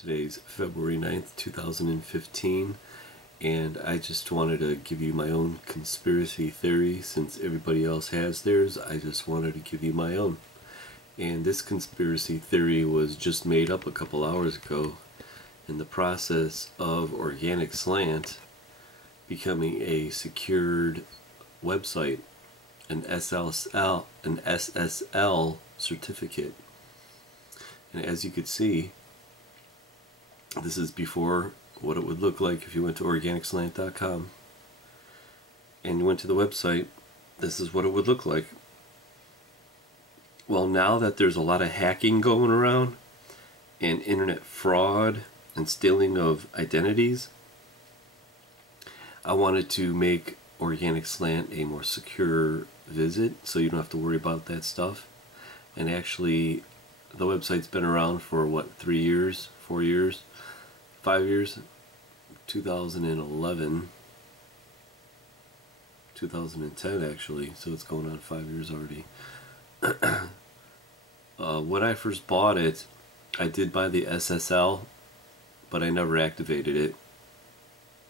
Today's February 9th, 2015, and I just wanted to give you my own conspiracy theory. Since everybody else has theirs, I just wanted to give you my own. And this conspiracy theory was just made up a couple hours ago in the process of Organic Slant becoming a secured website, an SSL certificate. And as you could see, this is before what it would look like if you went to organicslant.com and you went to the website. This is what it would look like. Well, now that there's a lot of hacking going around and internet fraud and stealing of identities, I wanted to make Organic Slant a more secure visit so you don't have to worry about that stuff. And actually, the website's been around for what, 3 years, 4 years, 5 years? 2011, 2010 actually, so it's going on 5 years already. When I first bought it, I did buy the SSL, but I never activated it.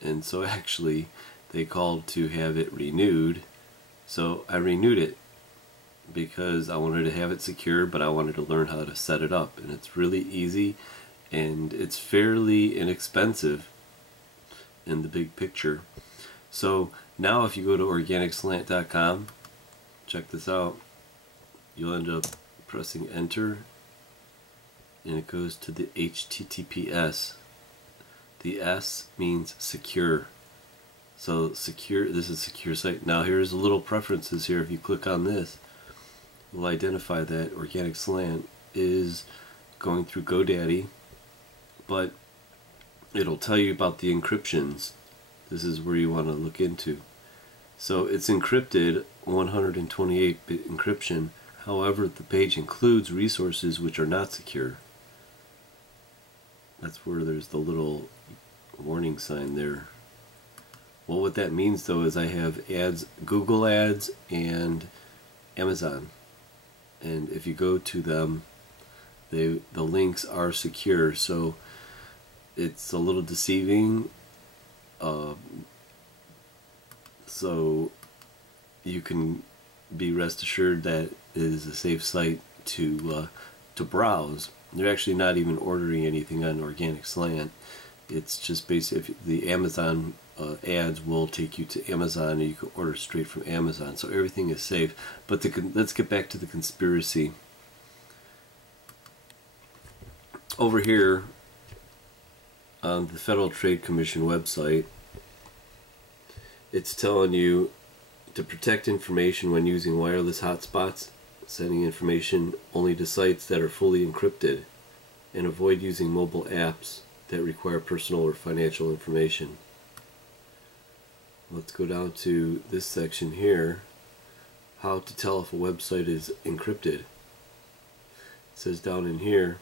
And so actually, they called to have it renewed. So I renewed it because I wanted to have it secure, but I wanted to learn how to set it up. And it's really easy, and it's fairly inexpensive in the big picture. So now if you go to organicslant.com, check this out, you'll end up pressing enter, and it goes to the HTTPS. The S means secure. So secure, this is a secure site. Now here's a little preferences here. If you click on this, we'll identify that Organic Slant is going through GoDaddy, but it'll tell you about the encryptions. This is where you want to look into. So it's encrypted, 128-bit encryption. However, the page includes resources which are not secure. That's where there's the little warning sign there. Well, what that means though is I have ads, Google ads and Amazon. And if you go to them, the links are secure, so it's a little deceiving. So you can be rest assured that it is a safe site to browse. They're actually not even ordering anything on Organic Slant. It's just basically the Amazon ads will take you to Amazon, and you can order straight from Amazon. So everything is safe. But let's get back to the conspiracy. Over here on the Federal Trade Commission website, it's telling you to protect information when using wireless hotspots, sending information only to sites that are fully encrypted, and avoid using mobile apps that require personal or financial information. Let's go down to this section here, how to tell if a website is encrypted. It says down in here,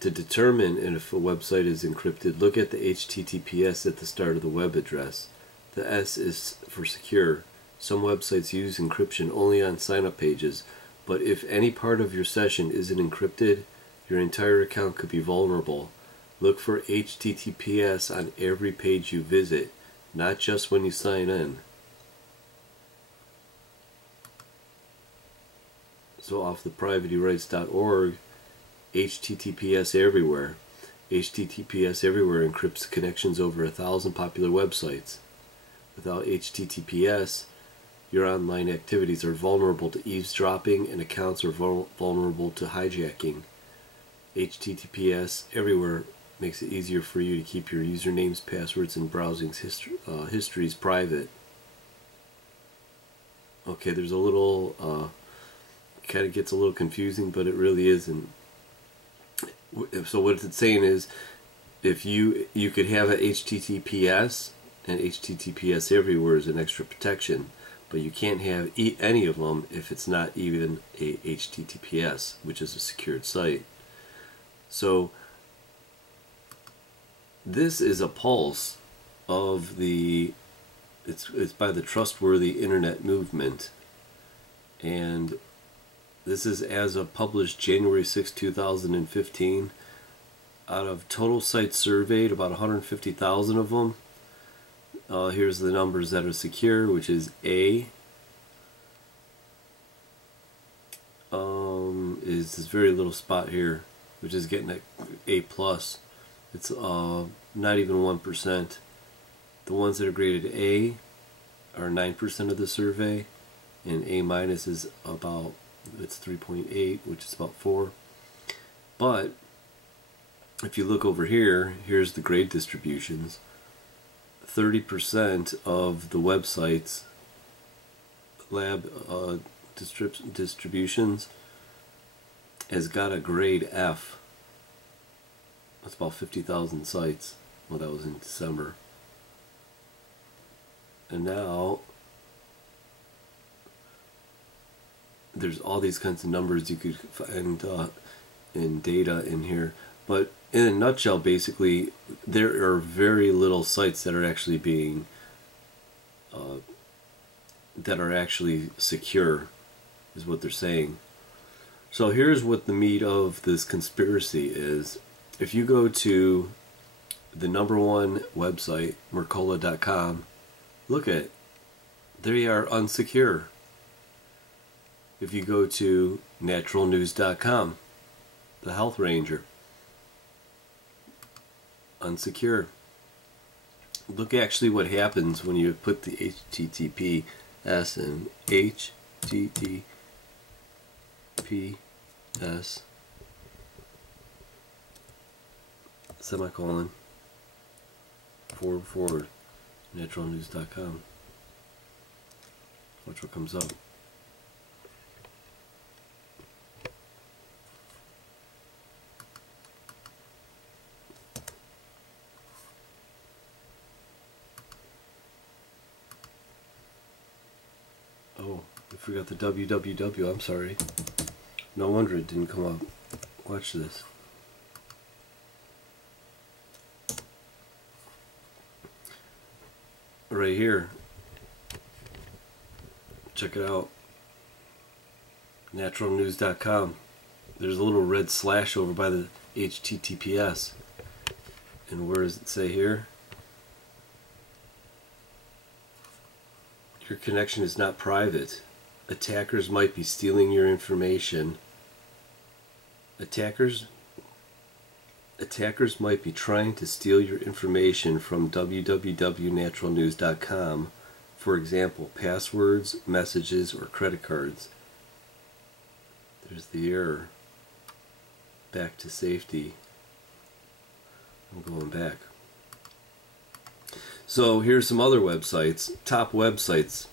to determine if a website is encrypted, look at the HTTPS at the start of the web address. The S is for secure. Some websites use encryption only on sign-up pages, but if any part of your session isn't encrypted, your entire account could be vulnerable. Look for HTTPS on every page you visit, not just when you sign in. So off the privacyrights.org, HTTPS everywhere. HTTPS everywhere encrypts connections over 1,000 popular websites. Without HTTPS, your online activities are vulnerable to eavesdropping, and accounts are vulnerable to hijacking. HTTPS everywhere makes it easier for you to keep your usernames, passwords, and browsing histories private. Okay, there's a little, kind of gets a little confusing, but it really isn't. So what it's saying is, if you could have a HTTPS, and HTTPS everywhere is an extra protection, but you can't have any of them if it's not even a HTTPS, which is a secured site. So this is a pulse of the, it's by the Trustworthy Internet Movement, and This is as of published January 6, 2015. Out of total sites surveyed, about 150,000 of them. Here's the numbers that are secure, which is A. Is this very little spot here, which is getting at A+. It's not even 1%. The ones that are graded A are 9% of the survey, and A- is about, it's 3.8, which is about 4. But if you look over here, here's the grade distributions. 30% of the websites lab distributions has got a grade F. That's about 50,000 sites. Well, that was in December. And now there's all these kinds of numbers you could find in data in here. But in a nutshell, basically, there are very little sites that are actually being secure, is what they're saying. So here's what the meat of this conspiracy is. If you go to the #1 website, Mercola.com, look at it. They are unsecure. If you go to naturalnews.com, the Health Ranger, unsecure. Look actually what happens when you put the HTTPS in. HTTPS semicolon // naturalnews.com. Watch what comes up. Oh, I forgot the www. I'm sorry. No wonder it didn't come up. Watch this. Right here. Check it out. Naturalnews.com. There's a little red slash over by the HTTPS. And where does it say here? Your connection is not private. Attackers might be stealing your information. Attackers might be trying to steal your information from www.naturalnews.com. For example, passwords, messages, or credit cards. There's the error. Back to safety. I'm going back. So here's some other websites, top websites.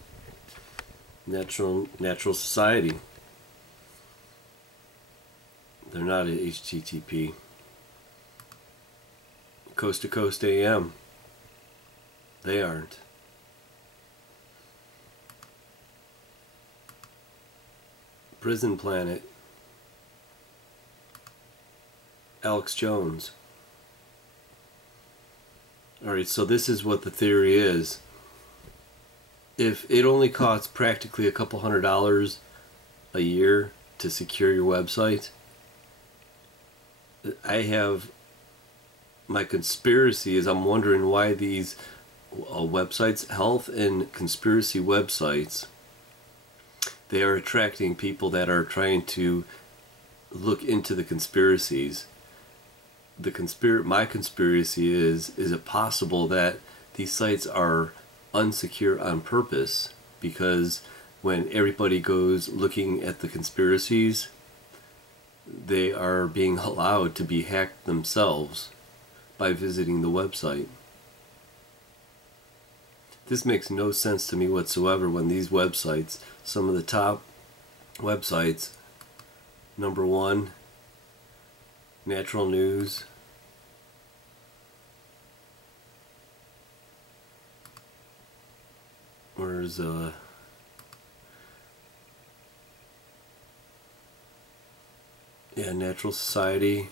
Natural Society. They're not at HTTP. Coast to Coast AM. They aren't. Prison Planet. Alex Jones. Alright, so this is what the theory is. If it only costs practically a couple $100 a year to secure your website, my conspiracy is I'm wondering why these websites, health and conspiracy websites, they are attracting people that are trying to look into the conspiracies. My conspiracy is it possible that these sites are unsecure on purpose? Because when everybody goes looking at the conspiracies, they are being allowed to be hacked themselves by visiting the website. This makes no sense to me whatsoever when these websites, some of the top websites, #1, Natural News, where's Natural Society,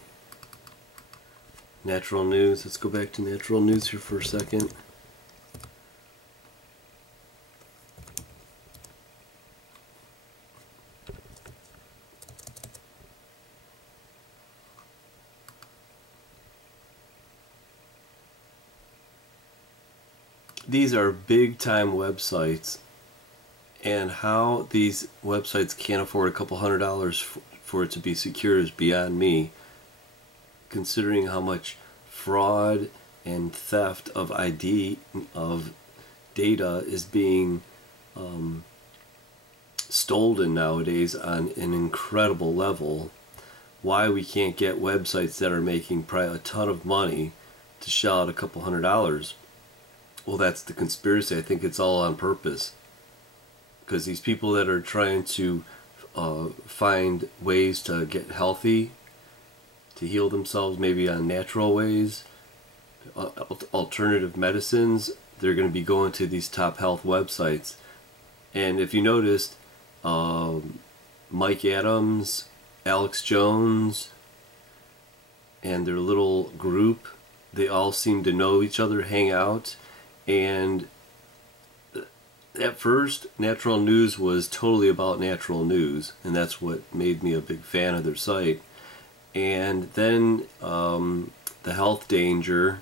Natural News. Let's go back to Natural News here for a second. these are big time websites, and how these websites can't afford a couple $100 for it to be secure is beyond me, considering how much fraud and theft of ID of data is being stolen nowadays on an incredible level. Why we can't get websites that are making probably a ton of money to shell out a couple $100? Well, that's the conspiracy. I think it's all on purpose, because these people that are trying to find ways to get healthy, to heal themselves, maybe on natural ways, alternative medicines, they're going to be going to these top health websites. And if you noticed, Mike Adams, Alex Jones, and their little group, they all seem to know each other, hang out. And at first, Natural News was totally about natural news, and that's what made me a big fan of their site. And then the Health Danger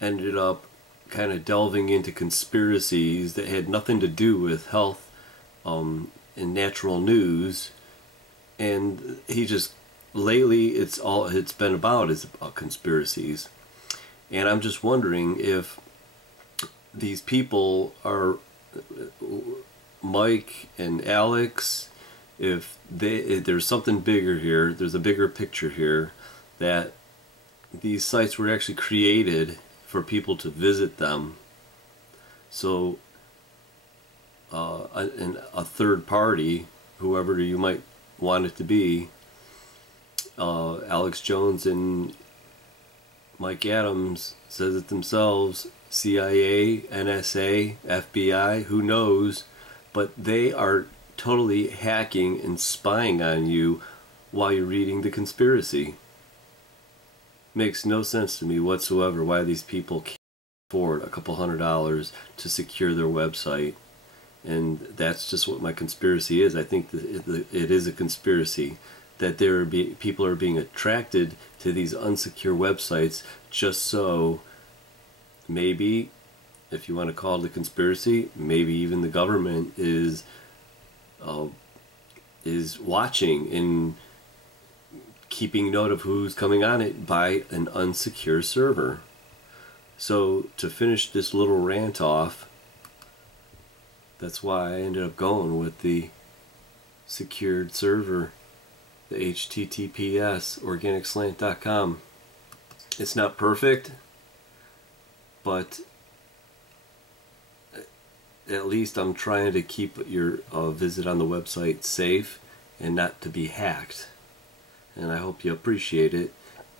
ended up kind of delving into conspiracies that had nothing to do with health and natural news. And he just, lately, it's been about is about conspiracies. And I'm just wondering if these people are, Mike and Alex, if there's something bigger here, there's a bigger picture here, that these sites were actually created for people to visit them. So a third party, whoever you might want it to be, Alex Jones and Mike Adams says it themselves, CIA, NSA, FBI, who knows, but they are totally hacking and spying on you while you're reading the conspiracy. Makes no sense to me whatsoever why these people can't afford a couple $100 to secure their website. And that's just what my conspiracy is. I think that it is a conspiracy, that people are being attracted to these unsecure websites just so, maybe, if you want to call it a conspiracy, maybe even the government is watching and keeping note of who's coming on it by an unsecure server. So to finish this little rant off, that's why I ended up going with the secured server, the HTTPS, organicslant.com. It's not perfect, but at least I'm trying to keep your visit on the website safe and not to be hacked. And I hope you appreciate it.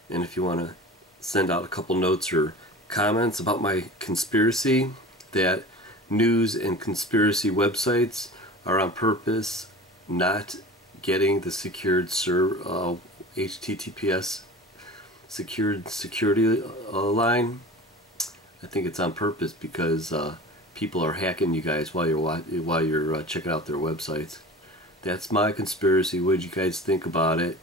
And if you want to send out a couple notes or comments about my conspiracy, that news and conspiracy websites are on purpose not getting the secured HTTPS secured security line, I think it's on purpose, because people are hacking you guys while you're checking out their websites. That's my conspiracy. What did you guys think about it?